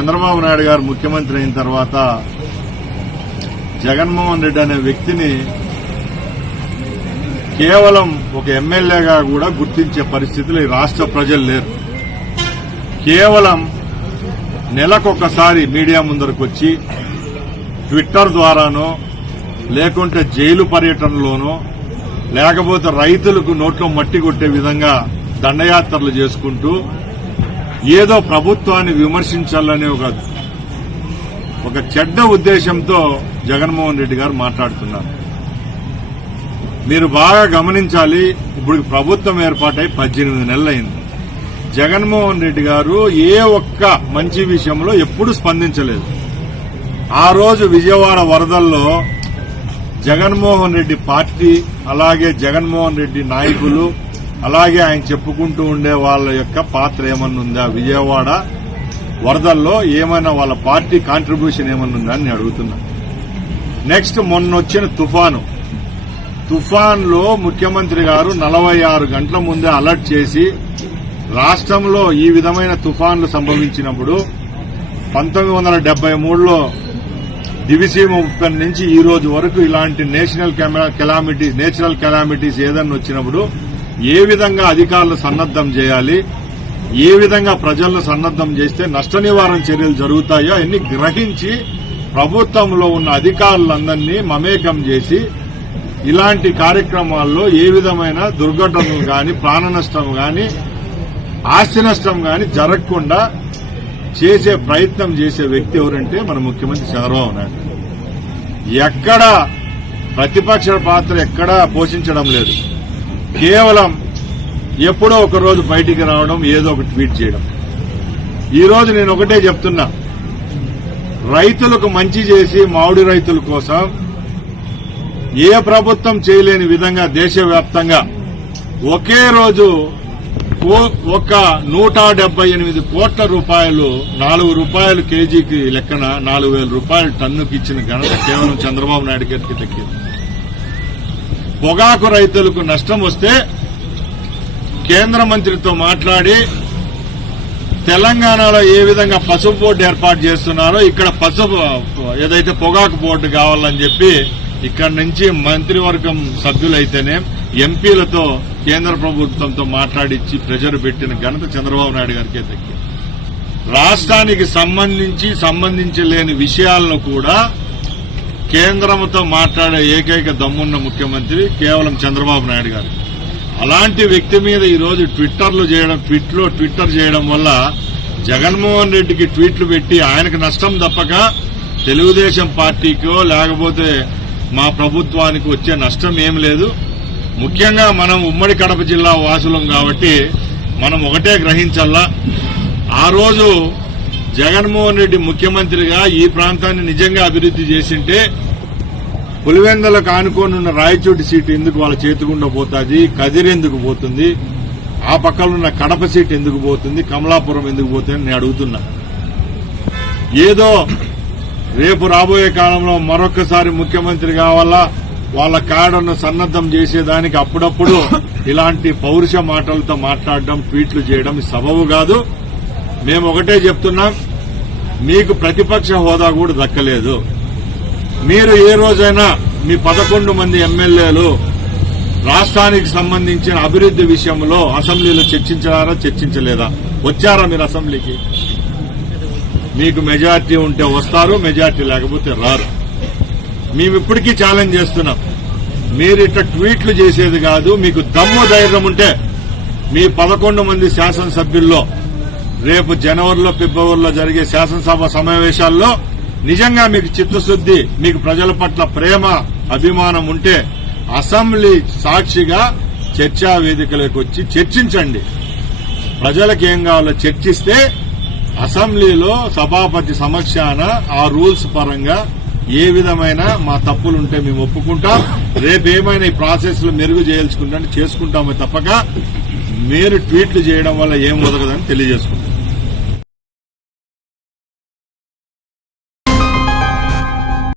చంద్రబాబు నాయుడు గారు ముఖ్యమంత్రి అయిన తర్వాత జగన్మోహన్ రెడ్డి అనే వ్యక్తిని కేవలం ఒక ఎమ్మెల్యేగా కూడా గుర్తించే పరిస్థితులు ఈ రాష్ట్ర ప్రజలు లేరు. కేవలం నెలకొకసారి మీడియా ముందరకు వచ్చి ట్విట్టర్ ద్వారానో లేకుంటే జైలు పర్యటనలోనో లేకపోతే రైతులకు నోట్లో మట్టి కొట్టే విధంగా దండయాత్రలు చేసుకుంటూ ఏదో ప్రభుత్వాన్ని విమర్శించాలనే ఒక చెడ్డ ఉద్దేశంతో జగన్మోహన్ రెడ్డి గారు మాట్లాడుతున్నారు. మీరు బాగా గమనించాలి. ఇప్పుడు ప్రభుత్వం ఏర్పాటై 18 నెలలైంది. జగన్మోహన్ రెడ్డి గారు ఏ ఒక్క మంచి విషయంలో ఎప్పుడూ స్పందించలేదు. ఆ రోజు విజయవాడ వరదల్లో జగన్మోహన్ రెడ్డి పార్టీ, అలాగే జగన్మోహన్ రెడ్డి నాయకులు, అలాగే ఆయన చెప్పుకుంటూ ఉండే వాళ్ళ యొక్క పాత్ర ఏమన్నా ఉందా? విజయవాడ వరదల్లో ఏమైనా వాళ్ళ పార్టీ కాంట్రిబ్యూషన్ ఏమన్నా ఉందా అని నేను అడుగుతున్నా. నెక్స్ట్ మొన్న వచ్చిన తుఫాన్లో ముఖ్యమంత్రి గారు 46 గంటల ముందే అలర్ట్ చేసి రాష్ట్రంలో ఈ విధమైన తుఫాన్లు సంభవించినప్పుడు 1973లో దివిసీమ ఉప్పెన నుంచి ఈ రోజు వరకు ఇలాంటి నేషనల్ కెలామిటీస్ ఏదన్నా వచ్చినప్పుడు ఏ విధంగా అధికారులు సన్నద్దం చేయాలి, ఏ విధంగా ప్రజలను సన్నద్దం చేస్తే నష్ట నివారణ చర్యలు జరుగుతాయో అన్ని గ్రహించి ప్రభుత్వంలో ఉన్న అధికారులందరినీ మమేకం చేసి ఇలాంటి కార్యక్రమాల్లో ఏ విధమైన దుర్ఘటనలు గాని, ప్రాణ నష్టం గాని, ఆస్తి నష్టం గాని జరగకుండా చేసే ప్రయత్నం చేసే వ్యక్తి ఎవరంటే మన ముఖ్యమంత్రి చంద్రబాబు నాయుడు. ఎక్కడ ప్రతిపక్ష పాత్ర ఎక్కడా పోషించడం లేదు. కేవలం ఎప్పుడో ఒక రోజు బయటికి రావడం, ఏదో ఒక ట్వీట్ చేయడం. ఈ రోజు నేను ఒకటే చెప్తున్నా, రైతులకు మంచి చేసి మామిడి రైతుల కోసం ఏ ప్రభుత్వం చేయలేని విధంగా దేశవ్యాప్తంగా ఒకే రోజు ఒక 178 కోట్ల రూపాయలు, 4 రూపాయలు కేజీకి లెక్కన 4,000 రూపాయలు టన్నుకి ఇచ్చిన ఘనత కేవలం చంద్రబాబు నాయుడు గారికి దక్కింది. పొగాకు రైతులకు నష్టం వస్తే కేంద్ర మంత్రితో మాట్లాడి తెలంగాణలో ఏ విధంగా పసుపు బోర్డు ఏర్పాటు చేస్తున్నారో ఇక్కడ ఏదైతే పొగాకు బోర్డు కావాలని చెప్పి ఇక్కడ నుంచి మంత్రివర్గం సభ్యులైతేనే ఎంపీలతో కేంద్ర ప్రభుత్వంతో మాట్లాడించి ప్రెజర్ పెట్టిన ఘనత చంద్రబాబు నాయుడు గారికే దక్కింది. రాష్ట్రానికి సంబంధించలేని విషయాలను కూడా కేంద్రంతో మాట్లాడే ఏకైక దమ్మున్న ముఖ్యమంత్రి కేవలం చంద్రబాబు నాయుడు గారు. అలాంటి వ్యక్తి మీద ఈ రోజు ట్విట్టర్ చేయడం వల్ల జగన్మోహన్ రెడ్డికి ట్వీట్లు పెట్టి ఆయనకు నష్టం తప్పక తెలుగుదేశం పార్టీకో లేకపోతే మా ప్రభుత్వానికి వచ్చే నష్టం ఏం లేదు. ముఖ్యంగా మనం ఉమ్మడి కడప జిల్లా వాసులం కాబట్టి మనం ఒకటే గ్రహించాలా, ఆ రోజు జగన్మోహన్ రెడ్డి ముఖ్యమంత్రిగా ఈ ప్రాంతాన్ని నిజంగా అభివృద్ది చేసింటే పులివెందులకు ఆనుకొని ఉన్న రాయచోటి సీటు ఎందుకు వాళ్ళ చేతిగుండా పోతుంది, కదిరి ఎందుకు పోతుంది, ఆ పక్కన ఉన్న కడప సీటు ఎందుకు పోతుంది, కమలాపురం ఎందుకు పోతుంది నేను అడుగుతున్నా. ఏదో రేపు రాబోయే కాలంలో మరొకసారి ముఖ్యమంత్రి కావాలా, వాళ్ళ కాడను సన్నద్దం చేసేదానికి అప్పుడప్పుడు ఇలాంటి పౌరుష మాటలతో మాట్లాడడం, ట్వీట్లు చేయడం సబబు కాదు. మేము ఒకటే చెప్తున్నాం, మీకు ప్రతిపక్ష హోదా కూడా దక్కలేదు. మీరు ఏ రోజైనా మీ 11 మంది ఎమ్మెల్యేలు రాష్ట్రానికి సంబంధించిన అభివృద్ది విషయంలో అసెంబ్లీలో చర్చించలేదా? వచ్చారా మీరు అసెంబ్లీకి? మీకు మెజార్టీ ఉంటే వస్తారు, మెజార్టీ లేకపోతే రారు. మేము ఇప్పటికీ ఛాలెంజ్ చేస్తున్నాం, మీరు ఇట్లా ట్వీట్లు చేసేది కాదు. మీకు దమ్ము ధైర్యం ఉంటే మీ 11 మంది శాసనసభ్యుల్లో రేపు జనవరిలో, ఫిబ్రవరిలో జరిగే శాసనసభ సమావేశాల్లో నిజంగా మీకు చిత్తశుద్ది, మీకు ప్రజల పట్ల ప్రేమ, అభిమానం ఉంటే అసెంబ్లీ సాక్షిగా చర్చా వేదికలోకి వచ్చి చర్చించండి. ప్రజలకు ఏం కావాలో చర్చిస్తే అసెంబ్లీలో సభాపతి సమక్షాన ఆ రూల్స్ పరంగా ఏ విధమైన మా తప్పులుంటే మేము ఒప్పుకుంటాం. రేపేమైనా ఈ ప్రాసెస్ లో మెరుగు చేయాల్సుకుంటే చేసుకుంటామే తప్పక మీరు ట్వీట్లు చేయడం వల్ల ఏం ఒదగదని తెలియజేసుకుంటాం.